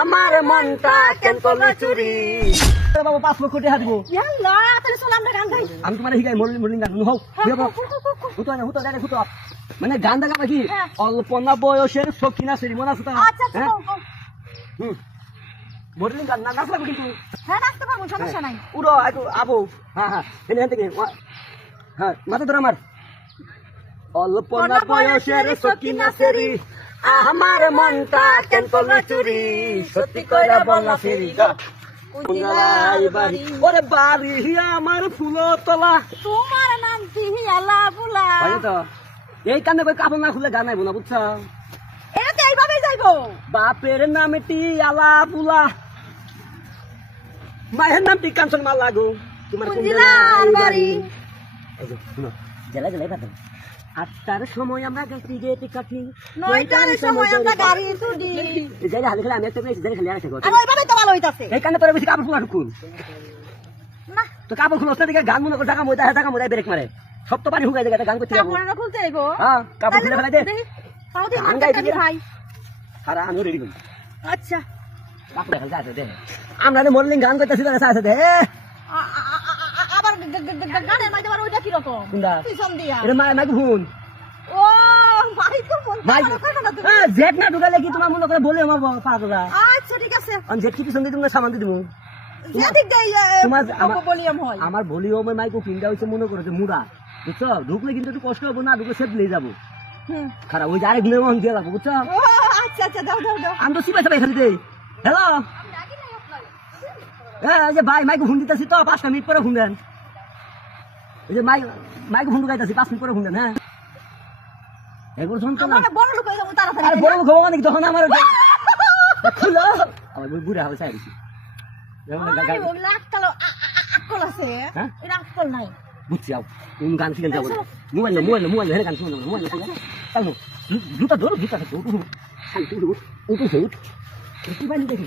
আমার মনটা কেন করলি চুরি। বাবা 5 লক্ষ টাকা দিব। ইয়াল্লা তাহলে চল আমরা গান গাই। আমি তোমার হিগাই মরলিং গান হোক হুতো না হুতো দেখে হুতো মানে গান দেখা কি অল্প না বয়সের সখিনা সেরি মনে আছে তো? আচ্ছা আচ্ছা মরলিং গান না নাচবা কিন্তু হ্যাঁ নাচতে পারবো সমস্যা নাই। উড়ো একটু আবো হ্যাঁ হ্যাঁ এখান থেকে হ্যাঁ মাথা ধর আমার অল্প না বয়সের সখিনা সেরি আমার মনটা কেন করলি চুরি সত্যি কইরা বলনা ফেরি ওরে বাড়ি আমার ফুলো তোলা তোমার নাম কি আলা বুলা তো এই কানে কই কাপড় না খুলে গান নাইবো না বুঝছো? এটা তো এইভাবেই যাইবো। বাপের নামটি আলা বুলা মায়ের নামটি কাঞ্চন মালা গো তোমার কোন জেলার বাড়ি। এই যে শুনো জেলা জেলাই পাবেন 8টার সময় আমরা গেছি গেটি কাঠি 9টার সময় আমরা গাড়ি তুলি। এই জায়গা হালে খেলে আমি একটা পেয়েছি জায়গা খেলে আসে আর ওইভাবেই তো ভালো হইতাছে। এই কানে তোরা বেশি কাপড় খোলা ঢুকুন না তো কাপড় খুলো দিকে গান মনে করে টাকা মোদা ব্রেক মারে সব তো পানি হুকাই জায়গাটা গান করতে যাবো। কাপড়টা খুলতে আইবো। হ্যাঁ কাপড় খুলে ফেলাই দে তাও দি গান গাই দিবি ভাই। আর আমি রেডি করি আচ্ছা কাপড় খেলতে আছে দে আমরা তো মর্নিং গান করতেছি না আছে দে আবার গানের মাঝে আবার ওইটা কি রকম কোনটা পিছন দিয়া এটা মাইক ফোন ও মাইক তো ফোন মাইক জেট না ঢুকালে কি তোমার মনে করে বলে আমার পাগলা আচ্ছা ঠিক আছে আমি জেট কি পিছন দিয়ে তোমরা সামান দিয়ে দেবো যেদিক দেই তোমার ভলিউম হয়। আমার ভলিউমের মাইকও কিনটা হচ্ছে মনে করে যে মুড়া বুঝছো ঢুকলে কিন্তু একটু কষ্ট হবো না ঢুকলে সেট নিয়ে যাবো খারাপ ওই যে আরেক নিয়ে মন দিয়ে লাগবো বুঝছো? ও আচ্ছা আচ্ছা দাও দাও দাও আমি তো সিপাই সাপাই খালি দেই হ্যালো হ্যাঁ এই যে ভাই মাইক ফোন দিতেছি তো 5 মিনিট পরে ফোন দেন এই যে মাইক ফোন ঢুকাইতেছি 5 মিনিট পরে ফোন দেন হ্যাঁ একবার শুন তো না আমরা বড় লোক হয়ে যাবো তাড়াতাড়ি। আরে বড় খবর মানে তখন আমার খুলো আমার বুড়া হবে চাই দিছি আরে ও লাখ কালো আকল আছে হ্যাঁ? এটা আকল নাই। বুঝছি আও কোন গান শিখেন যাবো মোবাইল হেরে গান শুনবো মোবাইল চালো জুতা ধরো জুতা উঠু উঠু উঠু উঠু উঠু কি বানি দেখি